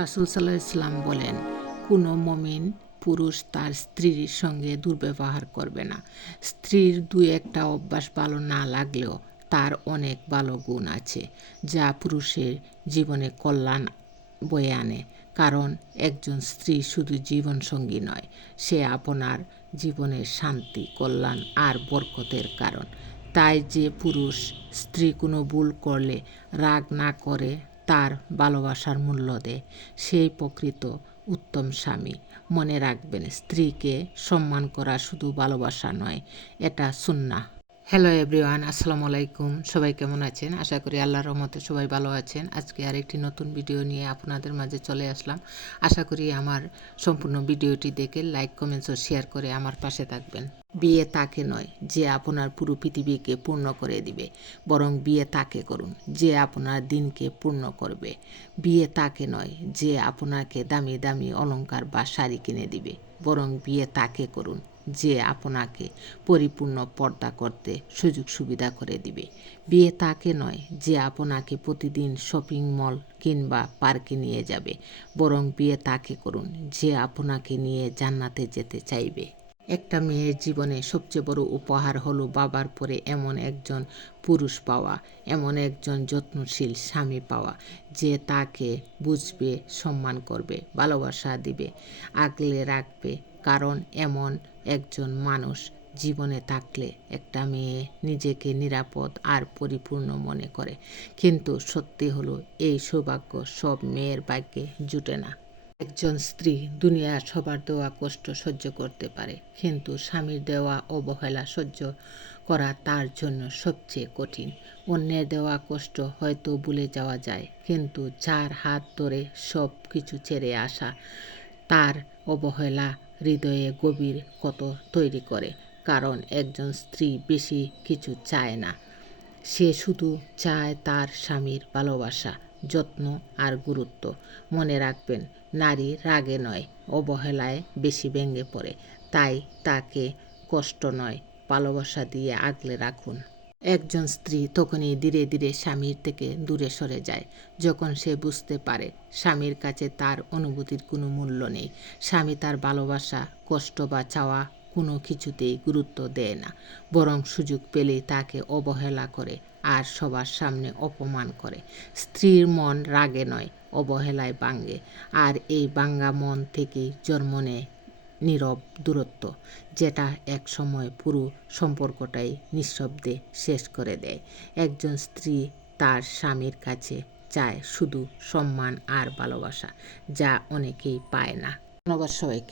রাসূল সাল্লাল্লাহু আলাইহি ওয়াসাল্লাম বলেন, কোনো মুমিন পুরুষ তার স্ত্রীর সঙ্গে দুর্ব্যবহার করবে না। স্ত্রীর দুই একটা অভ্যাস ভালো না লাগলেও তার অনেক ভালো গুণ আছে, যা পুরুষের জীবনে কল্যাণ বয়ে আনে। কারণ একজন স্ত্রী শুধু জীবনসঙ্গী নয়, সে আপনার জীবনের শান্তি, কল্যাণ আর বরকতের কারণ। তাই যে পুরুষ স্ত্রী কোনো ভুল করলে রাগ না করে তার ভালোবাসার মূল্য দেয়, সেই প্রকৃত উত্তম স্বামী। মনে রাখবেন, স্ত্রীকে সম্মান করা শুধু ভালোবাসা নয়, এটা সুন্নাহ। হ্যালো এভরিওয়ান, আসসালামু আলাইকুম। সবাই কেমন আছেন? আশা করি আল্লাহর রহমতে সবাই ভালো আছেন। আজকে আরেকটি নতুন ভিডিও নিয়ে আপনাদের মাঝে চলে আসলাম। আশা করি আমার সম্পূর্ণ ভিডিওটি দেখে লাইক, কমেন্টস ও শেয়ার করে আমার পাশে থাকবেন। বিয়ে তাকে নয় যে আপনার পুরো পৃথিবীকে পূর্ণ করে দিবে, বরং বিয়ে তাকে করুন যে আপনার দিনকে পূর্ণ করবে। বিয়ে তাকে নয় যে আপনাকে দামি দামি অলংকার বা শাড়ি কিনে দিবে, বরং বিয়ে তাকে করুন যে আপনাকে পরিপূর্ণ পর্দা করতে সুযোগ সুবিধা করে দিবে। বিয়ে তাকে নয় যে আপনাকে প্রতিদিন শপিং মল কিংবা পার্কে নিয়ে যাবে, বরং বিয়ে তাকে করুন যে আপনাকে নিয়ে জান্নাতে যেতে চাইবে। একটা মেয়ের জীবনে সবচেয়ে বড় উপহার হলো বাবার পরে এমন একজন পুরুষ পাওয়া, এমন একজন যত্নশীল স্বামী পাওয়া যে তাকে বুঝবে, সম্মান করবে, ভালোবাসা দিবে, আগলে রাখবে। কারণ এমন একজন মানুষ জীবনে থাকলে একটা মেয়ে নিজেকে নিরাপদ আর পরিপূর্ণ মনে করে। কিন্তু সত্যি হলো, এই সৌভাগ্য সব মেয়ের ভাগ্যে জুটে না। একজন স্ত্রী দুনিয়ার সবার দেওয়া কষ্ট সহ্য করতে পারে, কিন্তু স্বামীর দেওয়া অবহেলা সহ্য করা তার জন্য সবচেয়ে কঠিন। অন্যের দেওয়া কষ্ট হয়তো ভুলে যাওয়া যায়, কিন্তু যার হাত ধরে সব কিছু ছেড়ে আসা, তার অবহেলা হৃদয়ে গভীর ক্ষত তৈরি করে। কারণ একজন স্ত্রী বেশি কিছু চায় না, সে শুধু চায় তার স্বামীর ভালোবাসা, যত্ন আর গুরুত্ব। মনে রাখবেন, নারী রাগে নয়, অবহেলায় বেশি ভেঙে পড়ে। তাই তাকে কষ্ট নয়, ভালোবাসা দিয়ে আগলে রাখুন। একজন স্ত্রী তখনই ধীরে ধীরে স্বামীর থেকে দূরে সরে যায়, যখন সে বুঝতে পারে স্বামীর কাছে তার অনুভূতির কোনো মূল্য নেই। স্বামী তার ভালোবাসা, কষ্ট বা চাওয়া কোনো কিছুতেই গুরুত্ব দেয় না, বরং সুযোগ পেলেই তাকে অবহেলা করে আর সবার সামনে অপমান করে। স্ত্রীর মন রাগে নয়, অবহেলায় ভাঙে, আর এই ভাঙা মন থেকেই জন্ম নেয় নীরব দূরত্ব, যেটা এক সময় পুরো সম্পর্কটাই নিঃশব্দে শেষ করে দেয়। একজন স্ত্রী তার স্বামীর কাছে চায় শুধু সম্মান আর ভালোবাসা, যা অনেকেই পায় না। ধন্যবাদ সবাইকে।